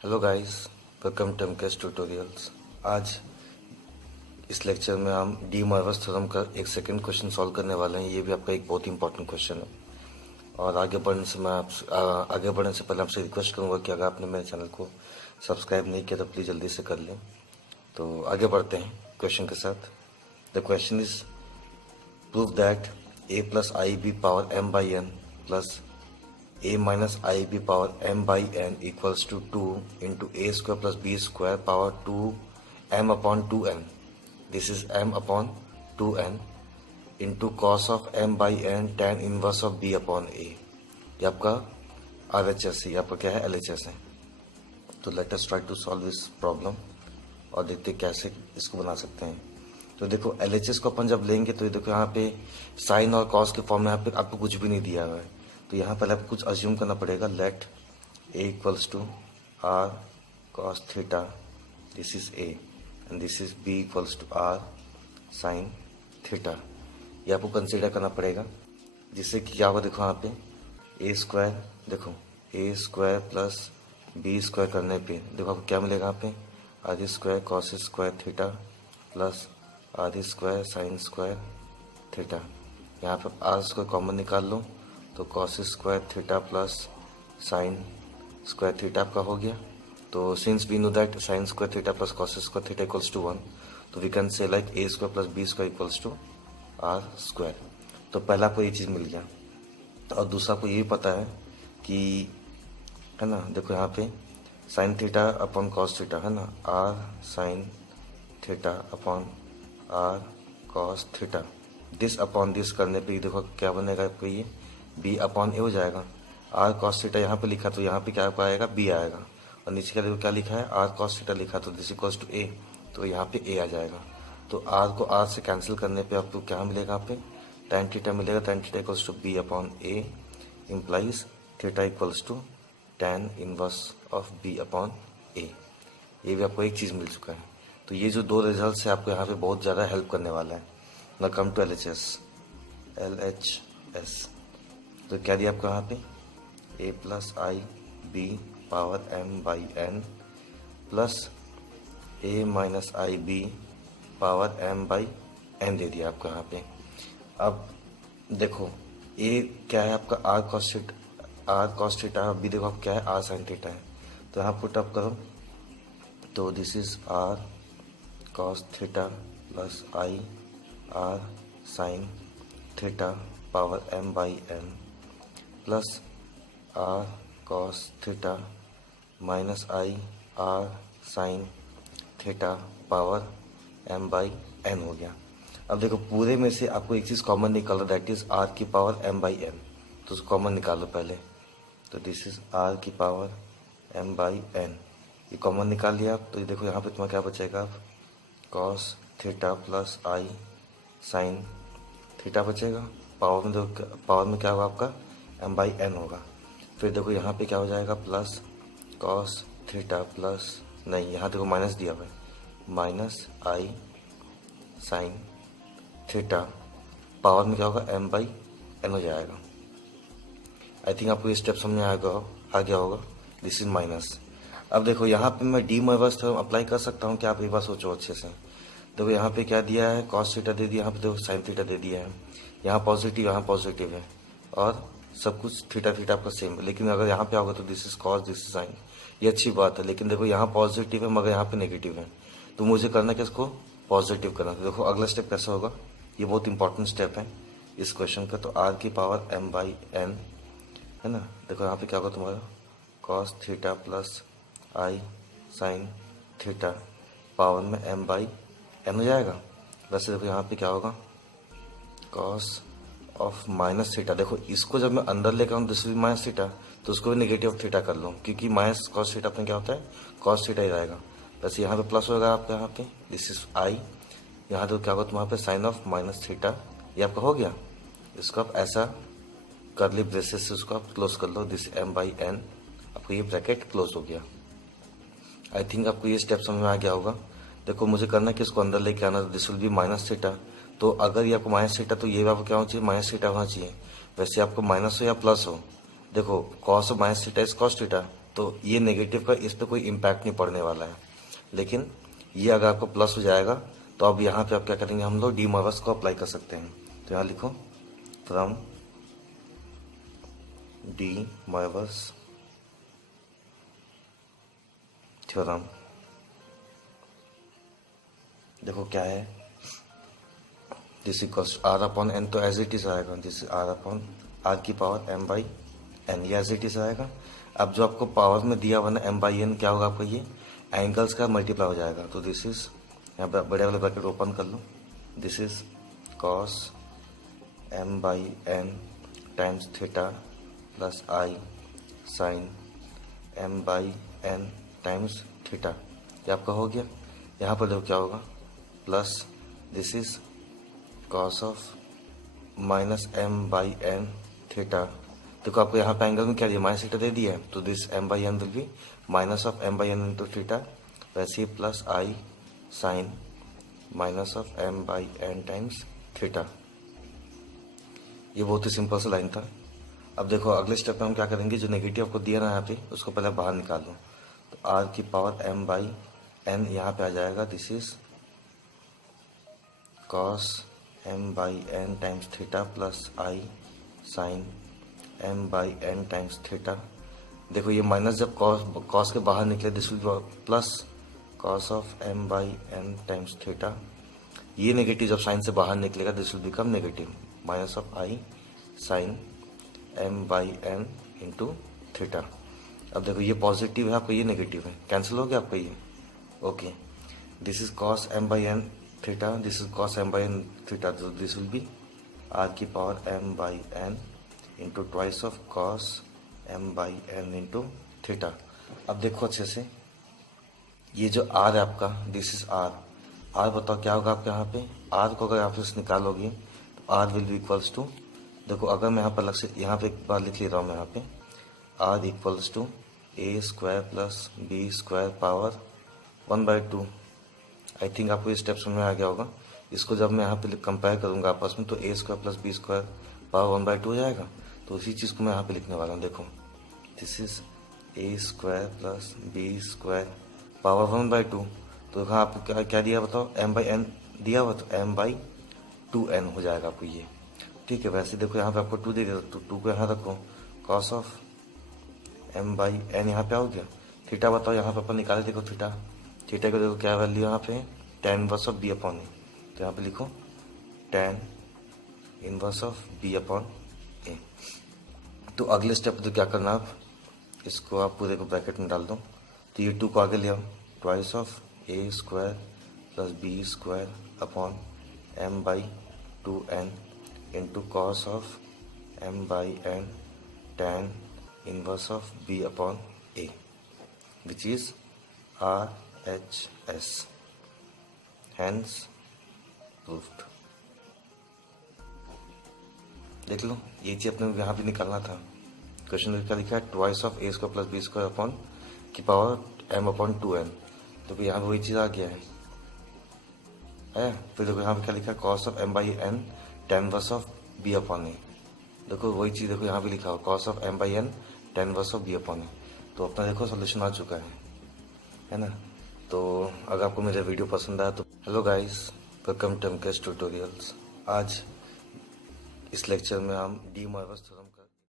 Hello guys, welcome to MKS tutorials. आज इस lecture में हम डी मॉर्गन थ्योरम का एक सेकंड क्वेश्चन सॉल्व करने वाले हैं। ये भी आपका एक बहुत ही इंपॉर्टेंट क्वेश्चन है। और आगे बढ़ने से पहले आपसे रिक्वेस्ट करूंगा कि अगर आपने मेरे चैनल को सब्सक्राइब नहीं किया तो प्लीज़ जल्दी से कर लें। तो आगे बढ़ते हैं क्वेश्चन के साथ। The question is prove that a plus i b power m by n plus a minus i b power m by n equals to 2 into a square plus B square power 2 m upon 2n। This is m upon 2n into cos of m by n tan inverse of b upon a। ये आपका RHS है, आपका क्या है LHS है। तो let us try to solve this problem और देखते कैसे इसको बना सकते हैं। तो देखो LHS को अपन जब लेंगे तो ये देखो यहाँ पे साइन और कॉस के फॉर्म में यहाँ पे आपको कुछ भी नहीं दिया हुआ है। तो यहाँ पहले आपको कुछ अज्यूम करना पड़ेगा। Let a equals to r cos theta, this is a and this is b equals to r sine theta. ये आपको कंसिडर करना पड़ेगा, जिससे कि क्या होगा। देखो यहाँ पे a स्क्वायर, देखो a square plus b square करने पे देखो आपको क्या मिलेगा। यहाँ पे r square cos square theta plus r square sine square theta. यहाँ पे आर स्क्वायर कॉमन निकाल लो तो cos square theta plus sine square theta आपका हो गया। तो since we know that sine square theta plus cos square theta equals to 1, तो we can say like a square plus B square equals to r square. तो पहला आपको ये चीज़ मिल गया। तो और दूसरा आपको ये भी पता है कि है ना, देखो यहाँ पे sine theta upon cos theta है ना, r sine theta upon r cos theta. This upon this करने पे देखो क्या बनेगा आपको, ये बी अपॉन ए हो जाएगा। आर कॉस थीटा यहाँ पे लिखा तो यहाँ पे क्या आएगा, बी आएगा। और नीचे क्या देखो क्या लिखा है, आर कॉस थीटा लिखा तो दिस इक्वल्स टू ए, तो यहाँ पे ए आ जाएगा। तो आर को आर से कैंसिल करने पे आपको क्या मिलेगा, यहाँ पे टैन थीटा मिलेगा। Tan theta equals to B upon A implies theta equals to tan inverse of B upon A. ये भी आपको एक चीज़ मिल चुका है। तो ये जो दो रिजल्ट है आपको यहाँ पे बहुत ज़्यादा हेल्प करने वाला है। ना कम टू LHS। तो क्या दिया आपको यहाँ पे a plus i b power m by n plus a minus i b power m by n दे दिया आपको यहाँ पे। अब देखो a क्या है आपका r cos थीटा, b देखो आप क्या है r sin थीटा है। तो यहाँ पुट अप करो तो this is r cos theta plus I r sin theta power m by n plus r cos theta minus I r sin theta power m by n हो गया। अब देखो पूरे में से आपको एक चीज़ कॉमन निकालो, दैट इज r की पावर m बाई n। तो उसको कॉमन निकालो पहले। तो दिस इज r की पावर m बाई n, ये कॉमन निकाल लिया आप। तो ये देखो यहाँ पे तुम्हारा क्या बचेगा, आप cos theta plus i sine theta बचेगा। पावर में देखो, पावर में क्या होगा आपका m बाई n होगा। फिर देखो यहाँ पे क्या हो जाएगा, प्लस cos थीटा प्लस, नहीं यहाँ देखो माइनस दिया हुआ है, माइनस आई साइन थीटा। पावर में क्या होगा m बाई n हो जाएगा। आई थिंक आपको ये स्टेप समझ आ गया होगा। This is minus. अब देखो यहाँ पे मैं डी मॉर्गन थ्योरम अप्लाई कर सकता हूँ क्या, आप एक बार सोचो अच्छे से। देखो यहाँ पे क्या दिया है, cos थीटा दे दिया, यहाँ पे देखो साइन थीटा दे दिया है। यहाँ पॉजिटिव यहाँ पॉजिटिव है और सब कुछ थीटा थीटा आपका सेम है। लेकिन अगर यहाँ पे आओगे तो this is cos this is sine, ये अच्छी बात है। लेकिन देखो यहाँ पॉजिटिव है मगर यहाँ पे नेगेटिव है, तो मुझे करना क्या, इसको पॉजिटिव करना। तो देखो अगला स्टेप कैसा होगा, ये बहुत इंपॉर्टेंट स्टेप है इस क्वेश्चन का। तो r की पावर m बाई n है ना। देखो यहाँ पे क्या होगा तुम्हारा, cos theta plus i sine theta power में m बाई n हो जाएगा। वैसे देखो यहाँ पे क्या होगा, cos ऑफ माइनस थीटा। देखो इसको जब मैं अंदर लेकर आऊँ दिस माइनस थीटा, तो उसको भी नेगेटिव थीटा कर लो, क्योंकि माइनस कॉस थीटा अपने क्या होता है, cos थीटा ही रहेगा। वैसे यहाँ पे प्लस होगा आपका, यहाँ पे दिस इज आई। यहाँ तो क्या होगा तुम्हारे पे साइन ऑफ माइनस थीटा, ये आपका हो गया। इसको आप ऐसा करली ब्रेसेस से उसको आप क्लोज कर लो, दिस m बाई n, आपको ये ब्रैकेट क्लोज हो गया। आई थिंक आपको ये स्टेप समझ में आ गया होगा। देखो मुझे करना है कि इसको अंदर लेके आना, this will be minus theta. तो अगर ये आपको माइनस थीटा, तो ये भी आपको क्या होना चाहिए, माइनस थीटा होना चाहिए। वैसे आपको माइनस हो या प्लस हो, देखो cos minus theta is cos theta, तो ये नेगेटिव का इस पर कोई इम्पैक्ट नहीं पड़ने वाला है। लेकिन ये अगर आपको प्लस हो जाएगा तो अब यहाँ पे आप क्या करेंगे, हम लोग डी मॉर्गन को अप्लाई कर सकते हैं। तो यहाँ लिखो फ्रॉम डी मॉर्गन थ्योरम। देखो क्या है, this equals r upon n, तो एज इट इज आएगा, this is r upon r की पावर एम बाई एन, ये एज इट इज आएगा। अब जो आपको पावर में दिया हुआ ना एम बाई एन, क्या होगा आपको, ये एंगल्स का मल्टीप्लाई हो जाएगा। तो दिस इज, यहाँ बड़े वाले ब्रैकेट ओपन कर लो, this is cos M by N times theta plus i sine M by N times theta, ये आपका हो गया। यहाँ पर देखो क्या होगा, plus this is cos of minus M by N theta. देखो आपको यहाँ पे एंगल में क्या दिया, माइनस थीटा दे दिया है, तो this M by N will be minus of M by N into theta, वैसे ही plus i sine minus of M by N times theta. ये बहुत ही सिंपल सा लाइन था। अब देखो अगले स्टेप में हम क्या करेंगे, जो नेगेटिव आपको दिया ना यहाँ पे, उसको पहले बाहर निकाल दो। तो आर की पावर एम बाई एन यहाँ पे आ जाएगा, this is cos M by N times theta plus i sine M by N times theta. देखो ये माइनस जब कॉस के बाहर निकले, this will plus cos of M by N times theta. ये नेगेटिव जब साइन से बाहर निकलेगा, this will become negative, minus of i sine M by N into theta. अब देखो ये पॉजिटिव है आपका, ये नेगेटिव है, कैंसिल हो गया आपका ये, okay. This is cos M by N theta, this is cos M by N theta, तो दिस विल बी आर की power m by N into twice of cos M by N into theta. अब देखो अच्छे से, ये जो are है आपका, दिस इज आर। आर बताओ क्या होगा आपके यहाँ पे, आर को अगर आप इसे निकालोगे तो r will be equals to, देखो अगर मैं यहाँ पर अलग से यहाँ पे एक बार लिख ले रहा हूँ मैं यहाँ पे, r equals to a square plus B square power 1/2। I think आपको ये स्टेप समझ में आ गया होगा। इसको जब मैं यहाँ पे कंपेयर करूँगा आपस में, तो A square plus B square power 1/2 हो जाएगा। तो उसी चीज़ को मैं यहाँ पे लिखने वाला हूँ। देखो this is a square plus B square power 1/2। तो यहाँ आपको क्या दिया बताओ, एम बाई एन दिया हुआ, तो एम बाई 2n हो जाएगा आपको ये, ठीक है। वैसे देखो यहाँ पे आपको 2 दे दिया, तो 2 को यहाँ रखो, cos of M by n यहाँ पे आ गया। थीटा बताओ यहाँ पे अपन निकाले, देखो थीटा, थीटा को देखो क्या वैल्यू यहाँ पे, tan inverse of B upon A. तो यहाँ पे लिखो tan inverse of B upon A. तो अगले स्टेप तो क्या करना, आप इसको आप पूरे को ब्रैकेट में डाल दो। तो ये 2 को आगे ले आओ, twice of a square plus B square upon m by 2n into cos of M by N tan inverse of b upon a, which is RHS, hence proved. देख लो ये चीज अपने यहाँ पे निकालना था। क्वेश्चन में क्या लिखा है, twice of a square plus B square upon की पावर m अपॉन 2n। तो यहाँ पे वही चीज़ आ गया है। फिर देखो यहाँ पे क्या लिखा है, cos of M by N tan inverse of B upon A. देखो वही चीज़ देखो यहाँ पे लिखा हो, cos of M by N tan inverse of B upon A. तो अपना देखो सोल्यूशन आ चुका है ना। तो अगर आपको मेरा वीडियो पसंद आया तो hello guys, welcome to MKS tutorials. आज इस लेक्चर में हम डी मॉर्गन थ्योरम